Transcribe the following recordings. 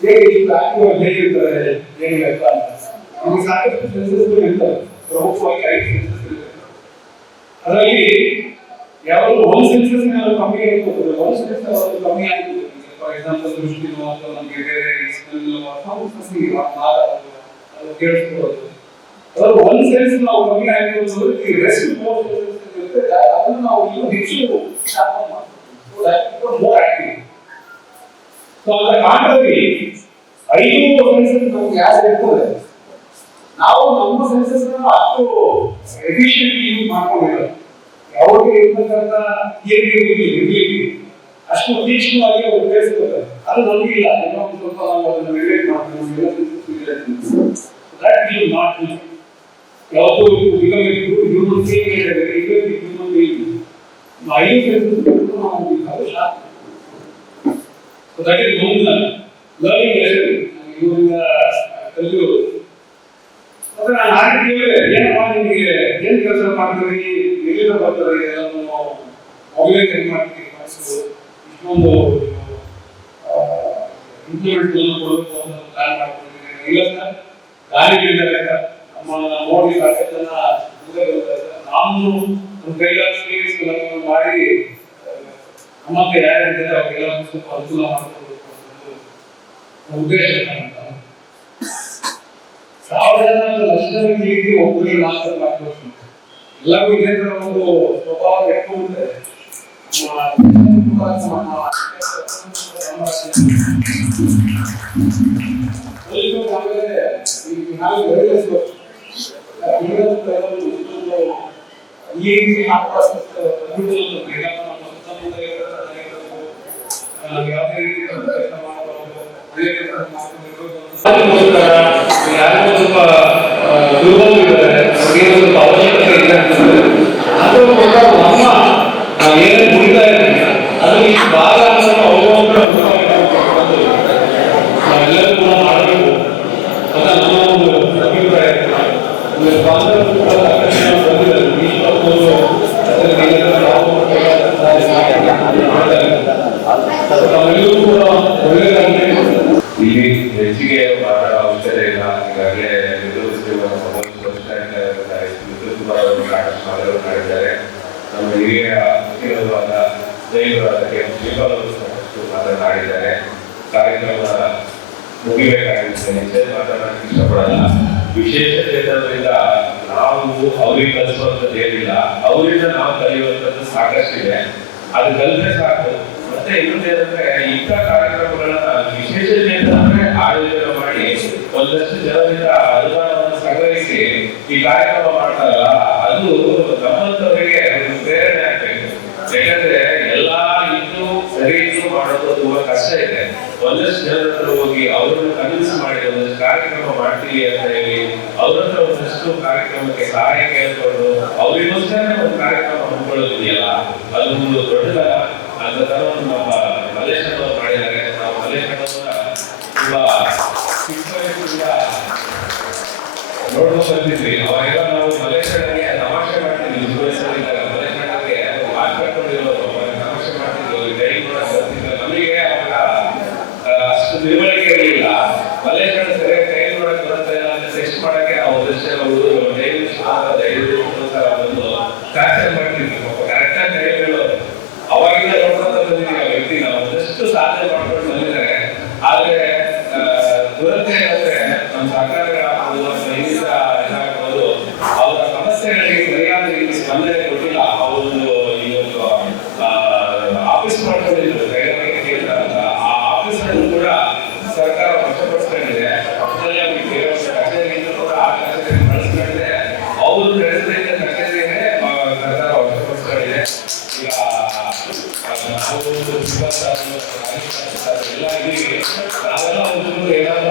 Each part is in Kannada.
ಹೇಗೆ ಇಷ್ಟು ಆಕ್ಟಿವ್ ಆಗಿ ಹೇಗಿರ್ತಾರೆ ಏನಿಲ್ಲ ಅಂತ ನಮಗೆ ಸಾಕಷ್ಟು ಸೆನ್ಸಸ್ಗಳು ಇರ್ತವೆ ಪ್ರಮುಖವಾಗಿ ಐದು ಸೆನ್ಸಸ್ ಇರ್ತವೆ ಅದರಲ್ಲಿ ಯಾವುದು ಒಂದು ಸೆನ್ಸಸ್ ನಾವು ಕಮ್ಮಿ ಆಗಿರ್ತದೆ ಒಂದು ಸೆನ್ಸಸ್ ಯಾವುದು ಕಮ್ಮಿ ಆಗಿರ್ತದೆ ಫಾರ್ ಎಕ್ಸಾಂಪಲ್ ದೃಷ್ಟಿನೋ ಅಥವಾ ನಮಗೆ ಬೇರೆ ಸ್ಮೆಲ್ ಅಥವಾ ಸಸಿ ನಾದ ಅದು ಕೇಳಿಸ್ಕೊಳ್ಳೋದು ಅದ್ರ ಒಂದು ಸೆನ್ಸ್ ನಾವು ಕಮ್ಮಿ ಆಗಿರೋದು ಈ ರೆಸ್ಟ್ ಇರುತ್ತೆ ಅದನ್ನು ನಾವು ಇನ್ನೂ ಹೆಚ್ಚು ಶಾರ್ಪನ್ ಮಾಡ್ತೀವಿ ಮೋರ್ ಆಕ್ಟಿವ್ ಸೊ ಕಾರಣದಲ್ಲಿ ಐದು ಸೆನ್ಸಸ್ ನಮ್ಗೆ ಯಾರು ಇರ್ತದೆ ನಾವು ನಮ್ಮ ಸೆನ್ಸಸ್ ಅಷ್ಟು ಎಫಿಷಿಯಂಟ್ಲಿ ಯೂಸ್ ಮಾಡ್ಕೊಂಡಿಲ್ಲ. ಯಾವುದೇ ಇರ್ತಕ್ಕಂಥ ಅಷ್ಟು ತೀಕ್ಷ್ಣವಾಗಿ ಅವರು ಉಪಯೋಗಿಸ್ತಾರೆ ಅದು ಇಲ್ಲ. ಇನ್ನೊಂದು ಸ್ವಲ್ಪ ನಾವು ಅದನ್ನು ರಿಲೇಟ್ ಮಾಡ್ತೀವಿ ದಟ್ ವಿಲ್ ನಾಟ್ ಯಾವುದೋ ಬಿಕಮ್ ಹ್ಯೂಮನ್ ಬೀಯಿಂಗ್ ಹ್ಯೂಮನ್ ಐದು ನಾವು sharp So that is one learning lesson ಇವರಿಂದ ಕಲಿಯೋದು ಆದರೆ ನಾನು ಹಾಗೆ ಕೇಳಿದೆ ಏನಪ್ಪ ನಿಮಗೆ ಏನು ಕೆಲಸ ಮಾಡ್ತೀರಿ ಎಲ್ಲಿಂದ ಬರ್ತಾರೆ ಅದನ್ನು ಮೊಬೈಲ್ ಮಾಡ್ತೀವಿ ಮಾಡ್ತೀರಿ ಮನಸ್ಸು ಇಷ್ಟೊಂದು ಇಂಪ್ಲಿಮೆಂಟ್ ಕೊಡಬೇಕು ಅಂತ ಪ್ಲಾನ್ ಮಾಡ್ಕೊಂಡಿದ್ದೀನಿ ಇಲ್ಲ ಸರ್ ದಾರಿಗಳಿದ್ದಾರೆ ಸರ್ ನಮ್ಮ ನೋಡಿ ಬರ್ತಾರೆ ಸರ್ ನಾನು ನಮ್ಮ ಕೈಲಾದ ಮಾಡಿ ನಮ್ಮಂತ ಯಾರ್ಯಾರಿದ್ದಾರೆ ಅವರಿಗೆಲ್ಲ ಸ್ವಲ್ಪ ಅನುಕೂಲ ಮಾಡಿಕೊಡ್ಬೇಕು ಅಂತ ಉದ್ದೇಶ ಕಾರಣ ಸಾವಿರ ಜನ ಲಕ್ಷಗಳಿಗೆ ಒಬ್ಬರಿಗೆ ಮಾತ್ರ ಮಾಡ್ಬೇಕು ಎಲ್ಲರಿಗೂ ಇದೇ ತರ ಒಂದು ಸ್ವಭಾವ ಇಟ್ಕೊಂಡ್ರೆ ನಾವು ಈ ಯಾವುದೇ ರೀತಿ ಕೆಲಸ ಮಾಡಬಾರದು ಒಳ್ಳೆ ಕೆಲಸ ಮಾಡಬೇಕು ಯಾರಿಗೂ ಸ್ವಲ್ಪ ದುರ್ಬಲ ಇದ್ದಾರೆ ಅವಶ್ಯಕತೆ ಅಂತಂದ್ರೆ ಅದು ಕೂಡ ನಮ್ಮ ನಾವೇನು ದುಡಿತಾ ಇದ್ದೀವಿ ಅದು ಇಷ್ಟು ಭಾಗ ಅನ್ನೋದು ಅವ್ರವ್ರ ನಾವೆಲ್ಲರೂ ಕೂಡ ಮಾಡಬೇಕು ಅಂತ ನಮ್ಮ ಒಂದು ಅಭಿಪ್ರಾಯ ಆಮೇಲೆ ಸ್ಪಾನ್ಸರ್ ಕೂಡ ಸಾಕಷ್ಟು ಜನ ಬಂದಿದ್ದಾರೆ ಈಶ್ವರಪ್ಪನವರು ಅದರಲ್ಲಿ ಏನಾದ್ರು ನಾವು ಮಾಡ್ತಾರೆ ನಾವೆಲ್ಲರೂ ಕೂಡ ಒಳ್ಳೆಯದಾಗಲಿ ಇಲ್ಲಿ ಹೆಚ್ಚಿಗೆ ಮಾತಾಡೋ ಅವಶ್ಯಕತೆ ಇಲ್ಲ ಈಗಾಗಲೇ ನಿರ್ವಹಿಸಿರುವ ಮಾತುಗಳು ಮಾಡಿದ್ದಾರೆ ನಮ್ಮ ಹಿರಿಯ ವಕೀಲರಾದ ಜೈಲರಾದ ಅದಕ್ಕೆ ಸಾಕಷ್ಟು ಮಾತನಾಡಿದ್ದಾರೆ. ಕಾರ್ಯಕ್ರಮ ಮುಗಿಬೇಕಾಗಿರುತ್ತೆ ಹೆಚ್ಚೆ ಮಾತನಾಡಕ್ಕೆ ಇಷ್ಟಪಡಲ್ಲ. ವಿಶೇಷ ಚೇತನದಿಂದ ನಾವು ಅವ್ರಿಗೆ ಕಲಿಸುವಂಥದ್ದು ಏನಿಲ್ಲ. ಅವರಿಂದ ನಾವು ಕಲಿಯುವಂಥದ್ದು ಸಾಕಷ್ಟಿದೆ. ಅದು ಕಲಿತ್ರೆ ಸಾಕು. ಮತ್ತೆ ಇನ್ನೊಂದು ಏನಂದ್ರೆ ಇಂಥ ಕಾರ್ಯಕ್ರಮಗಳನ್ನ ವಿಶೇಷ ಅಂತಂದ್ರೆ ಆಯೋಜನೆ ಮಾಡಿ ಒಂದಷ್ಟು ಜನರಿಂದ ಅನುದಾನವನ್ನು ಸಂಗ್ರಹಿಸಿ ಈ ಕಾರ್ಯಕ್ರಮ ಮಾಡ್ತಾರಲ್ಲ, ಅದು ನಮ್ಮಂತವರಿಗೆ ಒಂದು ಪ್ರೇರಣೆ ಆಗ್ಬೇಕು ಯಾಕಂದ್ರೆ ಎಲ್ಲಾ ಇದ್ದು ಸರಿ ಇದ್ದು ಮಾಡೋದು ತುಂಬಾ ಕಷ್ಟ ಇದೆ ಒಂದಷ್ಟು ಜನರ ಹತ್ರ ಹೋಗಿ ಅವರನ್ನು ಕನ್ವಿನ್ಸ್ ಮಾಡಿ ಒಂದಷ್ಟು ಕಾರ್ಯಕ್ರಮ ಮಾಡ್ತೀವಿ ಅಂತ ಹೇಳಿ ಅವ್ರ ಒಂದಷ್ಟು ಕಾರ್ಯಕ್ರಮಕ್ಕೆ ಸಹಾಯ ಕೇಳಿಕೊಂಡು ಅವರಿಗೋಸ್ಕರ ಒಂದು ಕಾರ್ಯಕ್ರಮ ಹಮ್ಮಿಕೊಳ್ಳೋದಿದೆಯಲ್ಲ, ಅದು ಒಂದು ದೊಡ್ಡದಲ್ಲ ಅಂತ ಸರ್ಕಾರಗಳಾಗ್ಬೋದು ಅಥವಾ ಇನ್ನಿತರ ಅವರ ಸಮಸ್ಯೆಗಳಿಗೆ ಸರಿಯಾದ ರೀತಿ ಸ್ಪಂದನೆ ಕೊಟ್ಟಿಲ್ಲ. ಈ ಒಂದು ಆಫೀಸ್ ಮಾಡ್ಕೊಂಡಿದ್ರು ಕೈಗಾರಿಕೆ ಕೇಂದ್ರ ಆ ಆಫೀಸ್ ಕೂಡ ಸರ್ಕಾರ ವಶಪಡಿಸ್ಕೊಂಡಿದೆ. ಪಕ್ಕದಲ್ಲೇ ಅವ್ರಿಗೆ ಬೇರೆ ಒಂದು ಕಚೇರಿ ಇದ್ರೂ ಕೂಡ ಆ ಕಚೇರಿ ಬಳಸ್ಕೊಂಡಿದೆ. ಅವರು ನಡೆಸಿದ ಕಚೇರಿಯನ್ನೇ ಆ, ಸರ್ಕಾರ ವಶಪಡಿಸ್ಕೊಂಡಿದೆ. ಈಗ ಆ, ನಾವು ಎಲ್ಲ ಏನಾದರೂ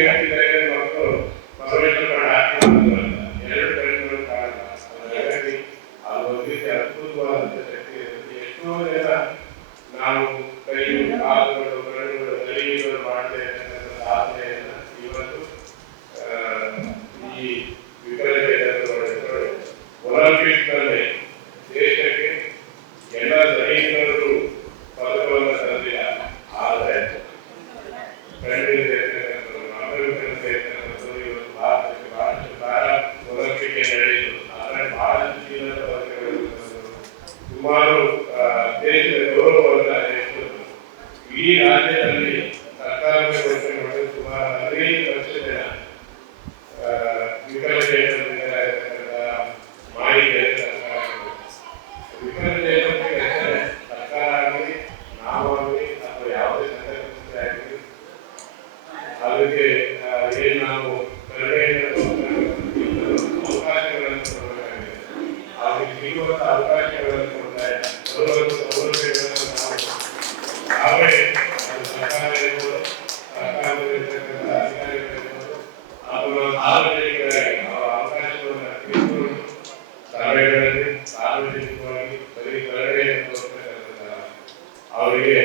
que ಅವರಿಗೆ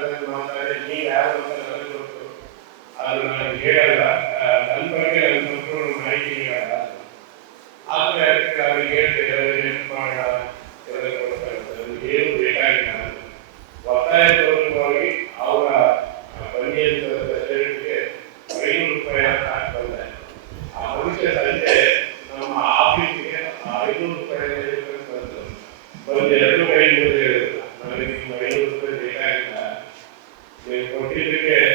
ಅಂತಂದು ಮಾತಾಡಿ ಯಾರು ಅಂತ ನನಗೆ ಹೇಳಲ್ಲ. ನನ್ನ ಬಗ್ಗೆ ನನ್ನ ಮಾಹಿತಿ ಹೇಳಲ್ಲ. ಆದರೆ ಅದಕ್ಕೆ ನಾನು ಹೇಳಿದೆ ಕೊಡ್ತಾ ಏನು ಬೇಕಾಗಿಲ್ಲ. ಒತ್ತಾಯ ಪೂರ್ವಕವಾಗಿ ಅವರ ಬನ್ನಿಯಂತ ಶರೀರಕ್ಕೆ ಐನೂರು ರೂಪಾಯಿ ಅಂತ ಆ ನಮ್ಮ ಆಫೀಸ್ಗೆ ಐನೂರು ರೂಪಾಯಿ ಬಂದು. ಎರಡು ಕೈ ಮುಂದೆ ಹೇಳಿದ್ರು ನನಗೆ ನಿಮ್ಮ ಐನೂರು ರೂಪಾಯಿ Contiene que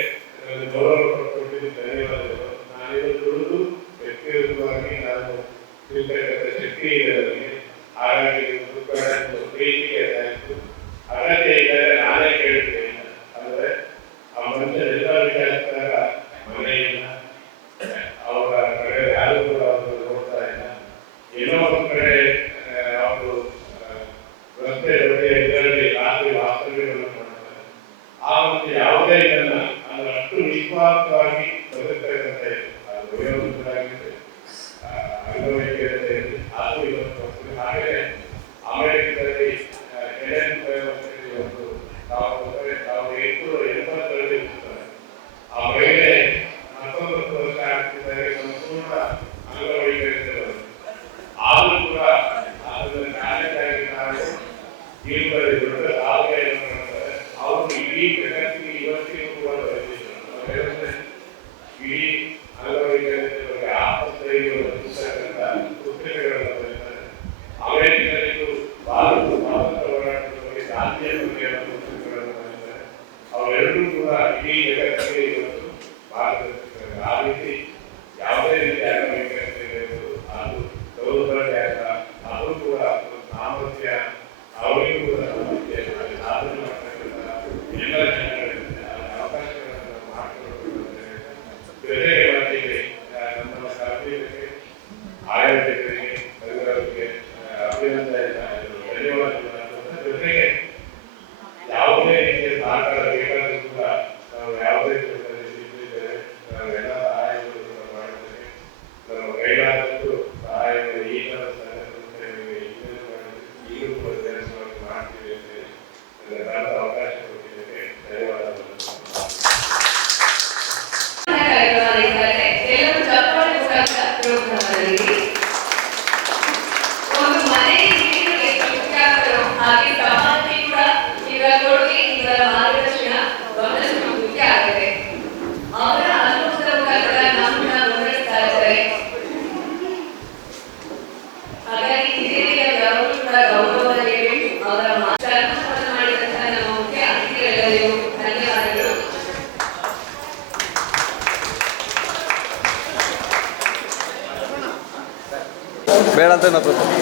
देना चाहता हूँ।